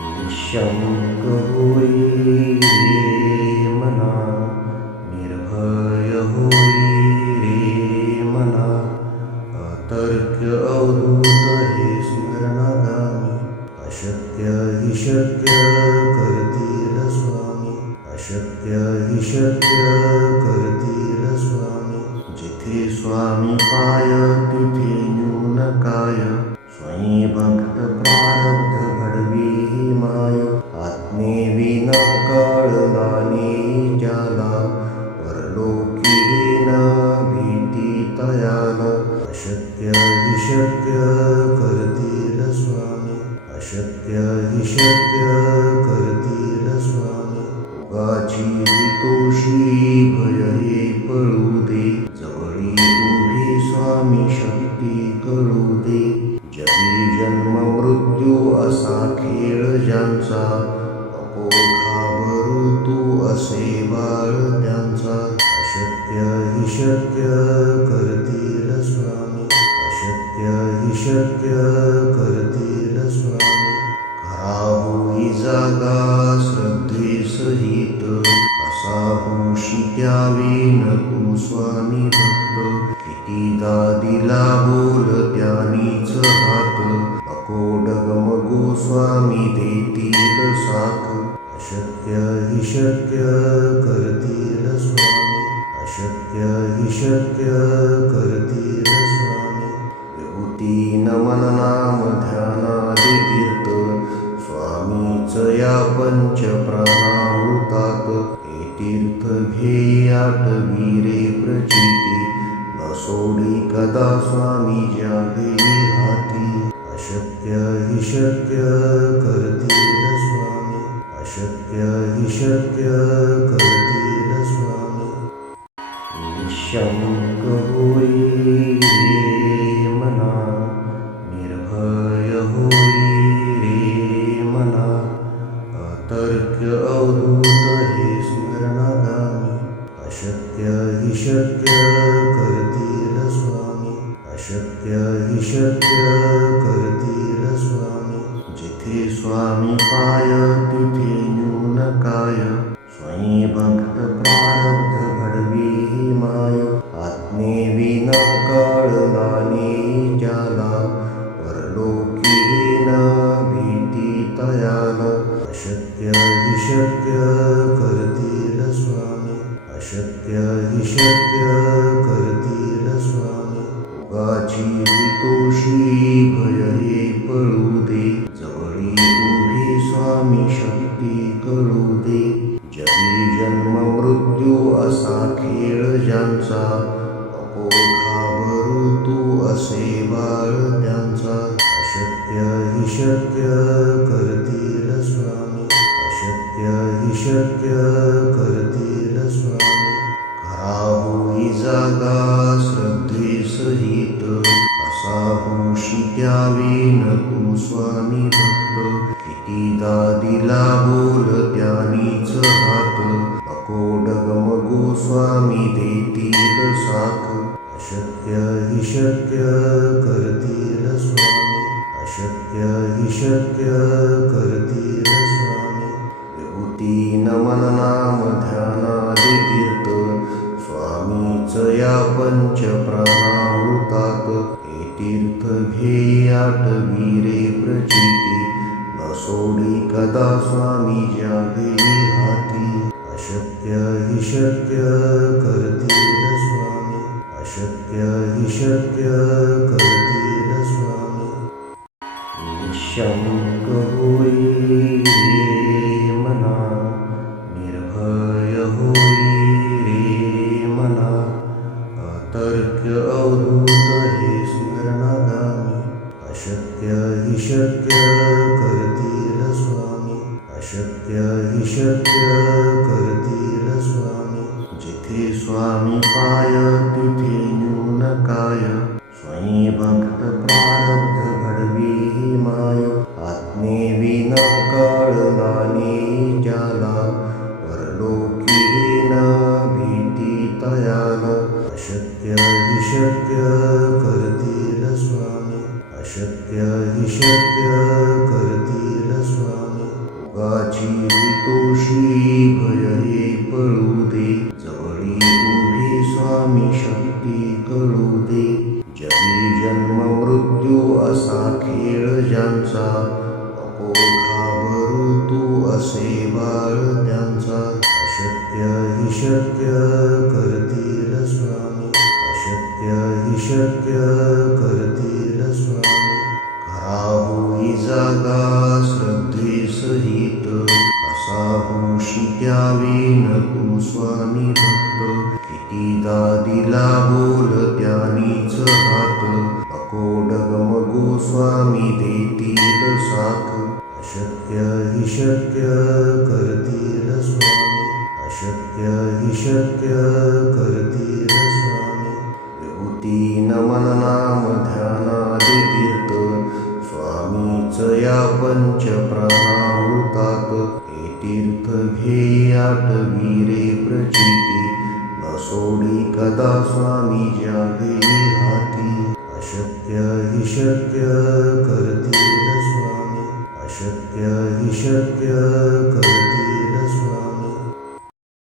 निःशङ्क होई रे मना, निर्भय होई रे मना, अतर्क्य अवधूत हे स्मरणागामी, अशक्य हि शक्य करतील स्वामी, अशक्य हि शक्य करतील स्वामी. जिथे स्वामी पाय तिथे न्यून काय, स्वयं भक्त प्रारब्ध घडवी ही माय. आत्मेविना कळला नाही ज्याला, परलोकी न भीती तयाला. अशक्य हि शक्य करतील स्वामी, अशक्य हि शक्य करतील स्वामी. उगाची तोषी भय हे पळू दे, जवळी उभी स्वामी शक्ती कळू दे. जगी जन्म मृत्यू असा खेळ ज्यांचा, नको घाबरू तू असे बाळ त्यांचा. अशक्य हि शक्य करतील स्वामी, अशक्य हि शक्य करतील स्वामी. खरा होई जागा श्रद्धे सहित, असा होशी द्यावी न तू स्वामी भक्त. कितीदा दिला बोल त्यानीच हात, नको डगमगू स्वामी देतील साथ. अशक्य हि शक्य करतील स्वामी, अशक्य हि शक्य करतील स्वामी. विभूती नमन नाम ध्यानादि तीर्थ, स्वामीच या पंच प्राणामृतात. हे तीर्थ घेई आठवी रे प्रचिती, न सोडी कदा स्वामी ज्या घेई हाती. अशक्य हि शक्य करतील स्वामी, अशक्य हि शक्य करतील स्वामी. निःशङ्क होई रे मना, निर्भय होई रे मना, अतर्क्य अवधूत हे स्मरणागामी. अशक्य हि शक्य करतील स्वामी, अशक्य हि शक्य करतील स्वामी. जिथे स्वामी पाय तिथे न्यून काय, स्वयं भक्त प्रारब्ध घडवी ही माय. आत्मेविना कळला नाही ज्याला, परलोकी न भीती तयाला. अशक्य हि शक्य करतील स्वामी, अशक्य हि शक्य करतील स्वामी. उगाची तोषी भय हे पळू दे, जवळी उभी स्वामी शक्ती कळू दे. जगी जन्म मृत्यू असा खेळ ज्यांचा, नको घाबरू तू असे बाळ त्यांचा. अशक्य हि शक्य करतील स्वामी, अशक्य हि शक्य करतील स्वामी. खरा होई जागा श्रद्धे सहित, असा होशी द्यावी न तू स्वामी भक्त. कितीदा दिला बोल त्यानीच हात, नको डगमगू स्वामी देतील साथ. अशक्य हि शक्य करतील स्वामी, अशक्य हि शक्य करतील स्वामी. विभूती नमन नाम ध्यानादि तीर्थ, स्वामीच या पंच प्राणामृतात. हे तीर्थ घेई आठवी रे प्रचिती, न सोडी कदा स्वामी ज्या घेई हाती. अशक्य हि शक्य करतील स्वामी, अशक्य हि शक्य करतील स्वामी. निःशङ्क होई रे मना, निर्भय होई रे मना, अतर्क्य अवधूत हे स्मरणागामी. अशक्य हि शक्य करतील स्वामी, अशक्य हि शक्य करतील स्वामी. जिथे स्वामी पाय तिथे न्यून काय, स्वयं भक्त प्रारब्ध घडवी ही माय. आत्मेविना कळला नाही ज्याला, परलोकी न भीती तयाला. अशक्य हि शक्य करतील स्वामी, अशक्य हि शक्य करतील स्वामी. योगाची हितोशी भय हे पळू दे, जवळी उभी स्वामी शक्ती कळू दे. जगी जन्म मृत्यू असा खेळ ज्यांचा, नको घाबरू तू असे बाळ त्यांचा. अशक्य हि शक्य करतील स्वामी, अशक्य हि शक्य करतील स्वामी. खरा होई जागा श्रद्धेसहित, कसा होशी त्यावेन तू स्वामी भक्त. कितीदा दिला बोल त्यानीच हात, नको डगमगू स्वामी देतील साथ. अशक्य हि शक्य करतील स्वामी, अशक्य हि शक्य करतील स्वामी. विभूती नमन नाम ध्यानादि तीर्थ, स्वामीच या पंच प्राणामृतात. हे तीर्थ घे आठवी रे प्रचिती, न सोडी कदा स्वामी ज्यावे हाती. अशक्य हि शक्य करतील स्वामी, अशक्य हि शक्य करतील